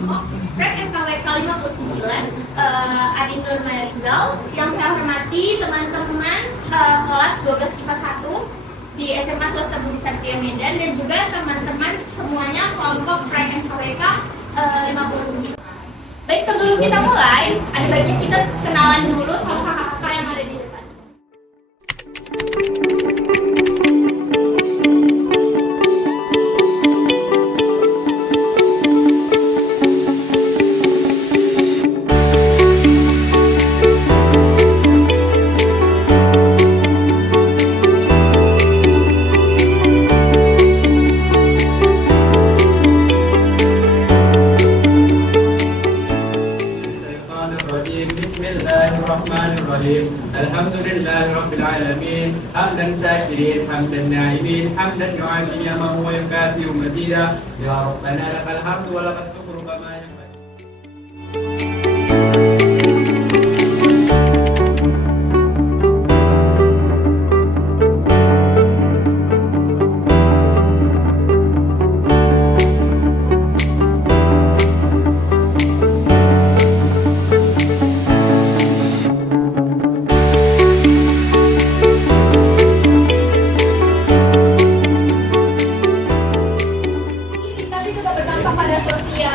kelompok Rek MKWK 59, Adi Nurma Rizal. Yang saya hormati teman-teman kelas 12 IPA 1 di SMA Swasta Budi Satria Medan, dan juga teman-teman semuanya kelompok Rek MKWK 59. Baik, sebelum kita mulai, ada baiknya kita kenalan dulu sama kakak-kakak yang ada di depan. Bismillahirrahmanirrahim. Alhamdulillahirabbil alamin. Hamdan syakirin, hamdan na'imin, hamdan yu'adi ma huwa yukafi'u mazida. Ya Rabbana lakal hamdu wa lakas syukru kama yanbaghi.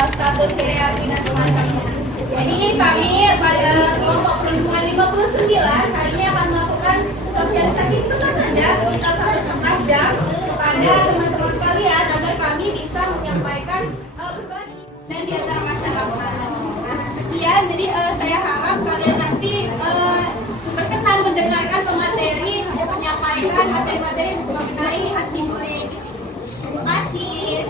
Status kreatif dan semacamnya. Jadi kami pada kelompok perlindungan 59 hari ini akan melakukan sosialisasi sebentar saja sekitar 1,5 jam kepada teman-teman sekalian agar kami bisa menyampaikan berbagi dan di antara masyarakat. Nah, sekian, jadi saya harap kalian nanti berkenan mendengarkan pemateri, menyampaikan materi-materi mengenai hati murid. Terima kasih.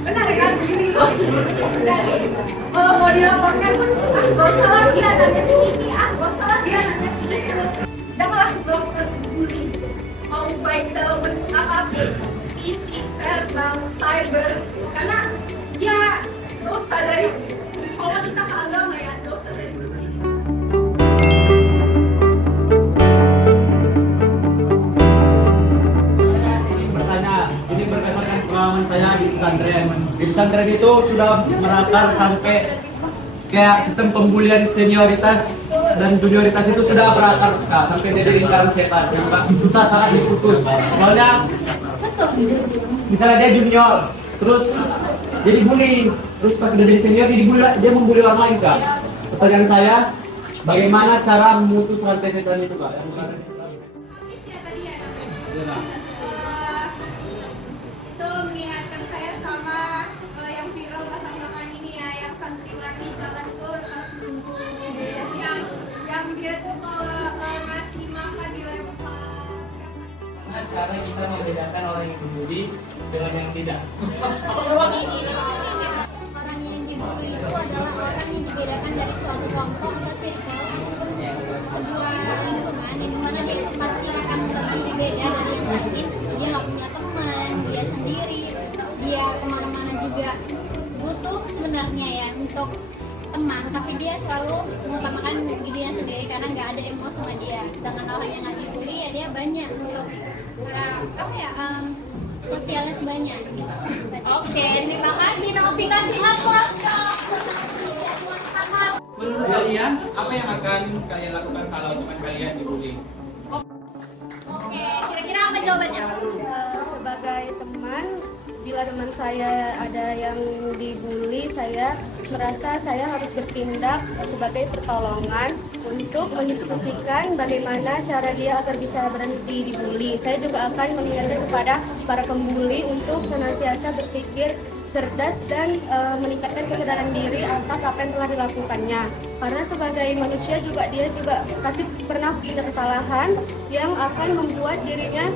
Benar kan? Mau dilaporkan pun gak usah lagi anaknya segini, gak usah lagi anaknya segini. Janganlah dokter bully, mau baik dalam bentuk apapun, fisik, verbal, cyber, karena ya dosa dari, kalau kita ke agama ya, dosa dari bully. Ini berdasarkan pengalaman saya di pesantren. Di pesantren itu sudah merakar sampai kayak sistem pembulian senioritas dan junioritas itu sudah berakar sampai jadi lingkaran setan yang susah sangat diputus. Soalnya misalnya dia junior, terus jadi bully, terus pas udah jadi senior dia membuli orang lain kak. Pertanyaan saya, bagaimana cara memutus rantai setan itu kak? Cara kita membedakan orang yang dibully dengan yang tidak. Orang yang dibully itu adalah orang yang dibedakan dari suatu kelompok atau circle ataupun sebuah lingkungan di mana dia pasti akan lebih beda dari yang lain. Dia nggak punya teman, dia sendiri, dia kemana-mana juga butuh sebenarnya ya untuk teman, tapi dia selalu mengutamakan dirinya sendiri karena nggak ada yang mau sama dia. Sedangkan orang yang nggak dibully ya dia banyak untuk sosialnya tuh banyak. Oke, terima kasih. Notifikasi apa? Menurut kalian, apa yang akan kalian lakukan kalau teman kalian dibully? Oke, kira-kira apa jawabannya? Sebagai teman, bila teman saya ada yang dibully, saya merasa saya harus bertindak sebagai pertolongan untuk mendiskusikan bagaimana cara dia agar bisa berhenti dibully. Saya juga akan mengingatkan kepada para pembuli untuk senantiasa berpikir cerdas dan meningkatkan kesadaran diri atas apa yang telah dilakukannya. Karena sebagai manusia juga dia juga pasti pernah punya kesalahan yang akan membuat dirinya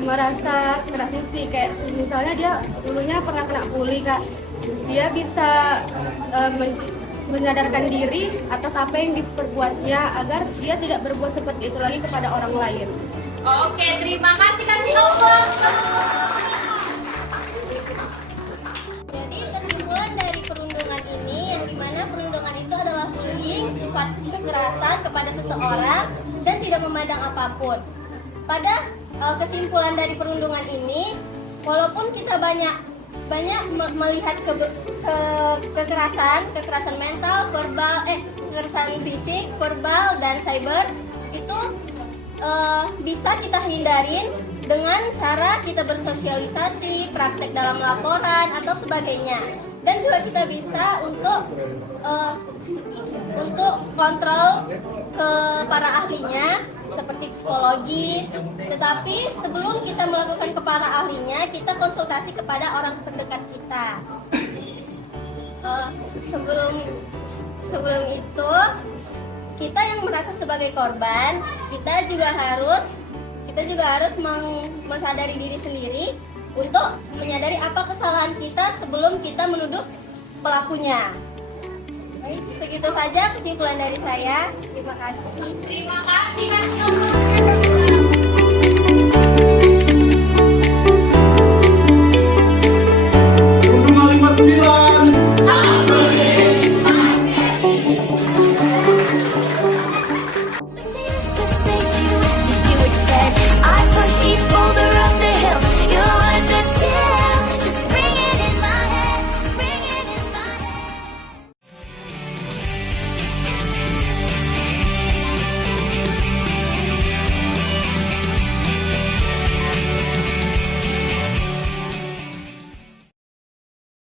merasa kena fisik. Kayak misalnya dia dulunya pernah kena bully, Kak. Dia bisa menyadarkan diri atas apa yang diperbuatnya agar dia tidak berbuat seperti itu lagi kepada orang lain. Oke, terima kasih Allah. Jadi kesimpulan dari perundungan ini yang dimana perundungan itu adalah bullying, sifat kekerasan kepada seseorang dan tidak memandang apapun. Pada kesimpulan dari perundungan ini, walaupun kita banyak melihat kekerasan mental, verbal, kekerasan fisik, verbal dan cyber itu bisa kita hindarin dengan cara kita bersosialisasi, praktek dalam laporan atau sebagainya. Dan juga kita bisa untuk kontrol ke para ahlinya seperti psikologi. Tetapi sebelum kita melakukan ke para ahlinya, kita konsultasi kepada orang terdekat kita. Sebelum itu, kita yang merasa sebagai korban, kita juga harus menyadari diri sendiri untuk menyadari apa kesalahan kita sebelum kita menuduh pelakunya. Baik, segitu saja kesimpulan dari saya. Terima kasih. Terima kasih Kak Nova.